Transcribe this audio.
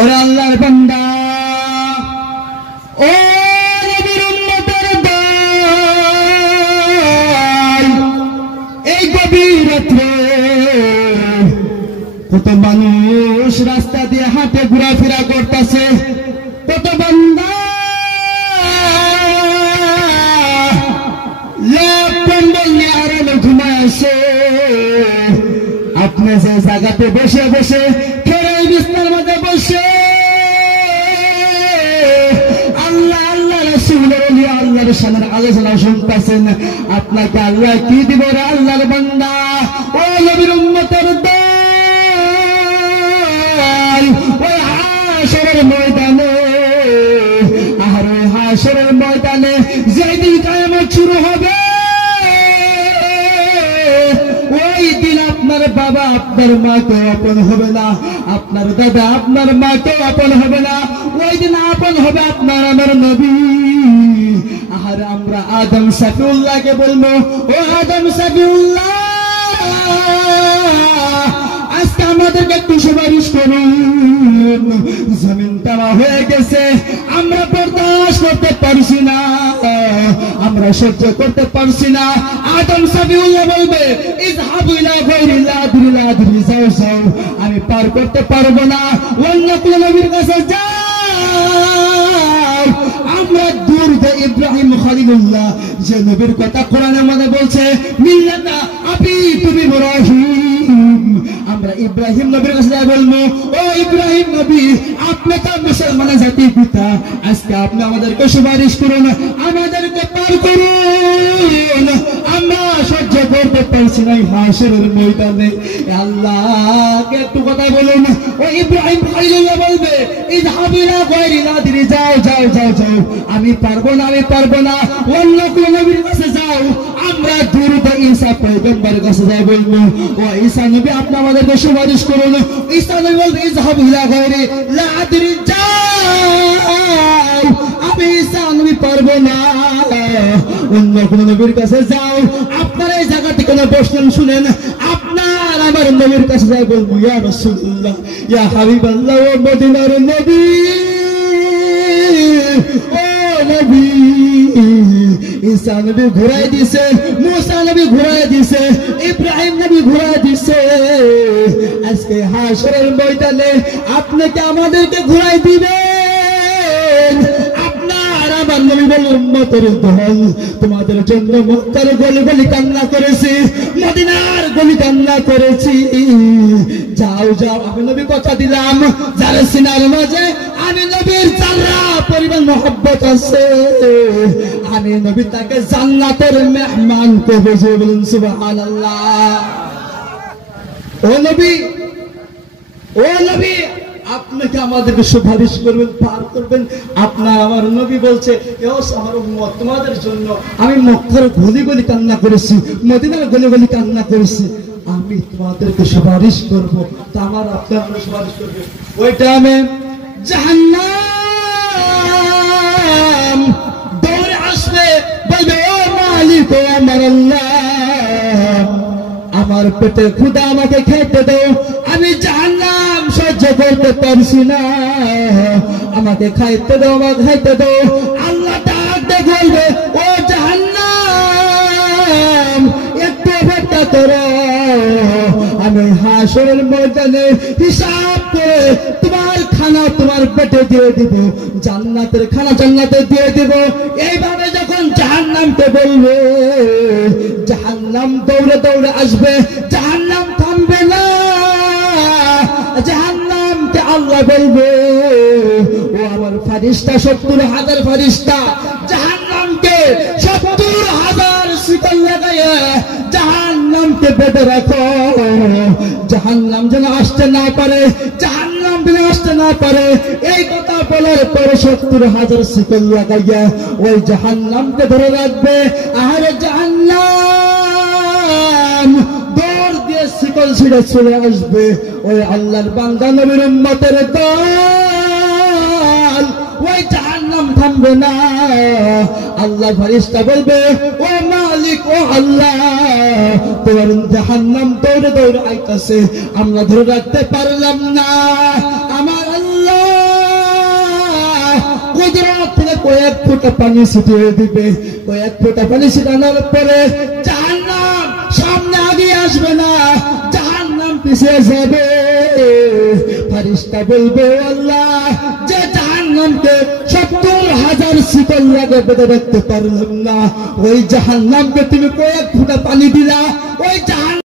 ওরে আল্লাহর বান্দা, ও নবীর উম্মতের দল, এই গভীর রাত্রে কত মানুষ রাস্তা দিয়ে হাঁটে ঘোরাফেরা করতেছে, কত বান্দা আপনি যে জায়গাতে বসে বসে ফেরাই বিছানার মধ্যে বসে আল্লাহ আল্লাহ রাসূলের আল্লাহর শানের আলোচনা শুনতেছেন, আপনাকে আল্লাহ কি দিব রে আল্লাহর বান্দা? ও নবীর উম্মতের দল, ওই হাশরের ময়দানে, আর ওই হাশরের ময়দানে যেদিন কিয়ামত শুরু হবে, ওই দিন আপনার বাবা আপনার মা কেউ আপন হবে না, আপনার দাদা আপনার মা কেউ আপন হবে না, ওই দিন আপন হবে আপনার আমার নবী। আর আমরা আদম সাফিউল্লাহকে বলবো, ও আদম সাফিউল্লাহ, আজকে আমাদেরকে একটু সুপারিশ করুন, জমিন তারা হয়ে গেছে, আমরা বরদাস্ত করতে পারছি না, আমরা সহ্য করতে পারছি না। আদম সাফিউল্লাহ বলবে, ইযহাবু ইলা গায়রিল আদরি লা আদরি, যাও যাও, আমি পার করতে পারবো না, অন্য কোন নবীর কাছে যাও। আমরা দূর যে ইব্রাহিম খলিলুল্লাহ যে নবীর কথা কোরআনের মধ্যে বলছে, মিল্লাতা আবিকুম ইব্রাহিম, আমরা ইব্রাহিম নবীর কাছে যাই বলবো, ও ইব্রাহিম নবী, আপনি তো মুসলমানের জাতির পিতা, আজকে আপনি আমাদেরকে সুপারিশ করুন, আমাদেরকে পার করুন, আমরা সহ্য করতে পারছি না হাশরের ময়দানে। আল্লাহকে একটু কথা বলুন। ও ইব্রাহিম খলিলুল্লাহ বলবে, ইযহাবু ইলা গায়রিল আদরি, যাও যাও যাও যাও, আমি পারবো না, আমি পারবো না, অন্য কোন নবীর কাছে যাও। আমরা দ্রুত ঈসা পয়গম্বরের কাছে যাই বলবো, ও ঈসা নবী, আপনি আমাদেরকে সুপারিশ করুন। ঈসা নবী বলবে, ইযহাবু ইলা গায়রিল আদরি, যাও, আমি ঈসা নবী পারবো না, অন্য কোন নবীর কাছে যাও। আপনার এই জায়গাতে কোন প্রশ্ন শুনেন, আপনার আমার নবীর কাছে যাই বলবো, ইয়া রাসূলুল্লাহ, ইয়া হাবিবাল্লাহ, ও মদিনার নবী, ও নবী। ঈসা নবী ঘুরাই দিছে, মুসা নবী ঘুরাই দিছে, ইব্রাহিম নবী ঘুরাই দিছে, আজকে হাশরের ময়দানে আপনাকে আমাদেরকে ঘুরাই দিবেন। আপনার আমার নবী বলে, উম্মতের দল, তোমাদের জন্য মক্কার গলি গলি কান্না করেছি, মদিনার গলি কান্না করেছি, যাও যাও, আমি নবী কথা দিলাম, যার সিনার মাঝে আমি নবীর যারা পরিমাণ মহব্বত আছে, আমি নবী তাকে জান্নাতের মেহমান করবো, বলুন সুবহানাল্লাহ। ও নবী, ও নবী, আপনাকে আমাদেরকে সুপারিশ করবেন, পার করবেন। আপনার আমার নবী বলছে, আমার উম্মত, তোমাদের জন্য আমি মক্কার গলি গলি কান্না করেছি, মদিনার গলি গলি কান্না করেছি, আমি তোমাদেরকে সুপারিশ করবো, তা আমার আপনার সুপারিশ করবে। ওই টাইমে জাহান্নাম দৌড়ে আসবে, বলবে, ও মালিক, ও আমার আল্লাহ, আমার পেটে ক্ষুধা, আমাকে খেতে দাও, আমি জাহান্নাম সহ্য করতে পারছি না, আমাকে খাইতে দাও, আমাকে খাইতে দাও। আল্লাহ ডাক দিয়ে বলবে, ও জাহান্নাম, একটু অপেক্ষা করো, আমি হাশরের ময়দানে হিসাব করে তোমার খানা তোমার পেটে দিয়ে দিব, জান্নাতের খানা জান্নাতে দিয়ে দিব। এইভাবে যখন জাহান্নামকে বলবে, জাহান্নাম দৌড়ে দৌড়ে আসবে, জাহান্নাম থামবে না, জাহান্নামকে আল্লাহ বলবে, ও আমার ফারিস্তা, 70,000 ফারিস্তা, জাহান্নামকে 70,000 শিকল লাগাইয়া জাহান্নামকে বেঁধে রাখো, জাহান্নাম যেন আসতে না পারে, জাহান্নাম যেন আসতে না পারে। এই কথা বলার পরে 70,000 শিকল লাগাইয়া ওই জাহান্নামকে ধরে রাখবে। আর জাহান্নাম দৌড় দিয়ে শিকল ছিঁড়ে চলে আসবে। ওই আল্লাহর বান্দা নবীর উম্মতের দল, ওই জাহান্নাম থামবে না। আল্লাহ ফেরেশতা বলবে, ও মালিক, ও আল্লাহ, তোমার জাহান্নাম দৌড়ে দৌড়ে আইতাছে, আমরা ধরে রাখতে পারলাম না। আমার আল্লাহ কুদরত থেকে কয়েক ফোঁটা পানি ছিটিয়ে দিবে। কয়েক ফোঁটা পানি ছিটানোর পরে জাহান্নাম সামনে আগে আসবে না, জাহান্নাম পিছিয়ে যাবে। ফেরেশতা বলবে আল্লাহ, যে জাহান্নামকে 70,000 শিকল লাগে বেঁধে রাখতে পারলাম না, ওই জাহান্নামকে তুমি কয়েক ফোঁটা পানি দিলা, ওই জাহান্নাম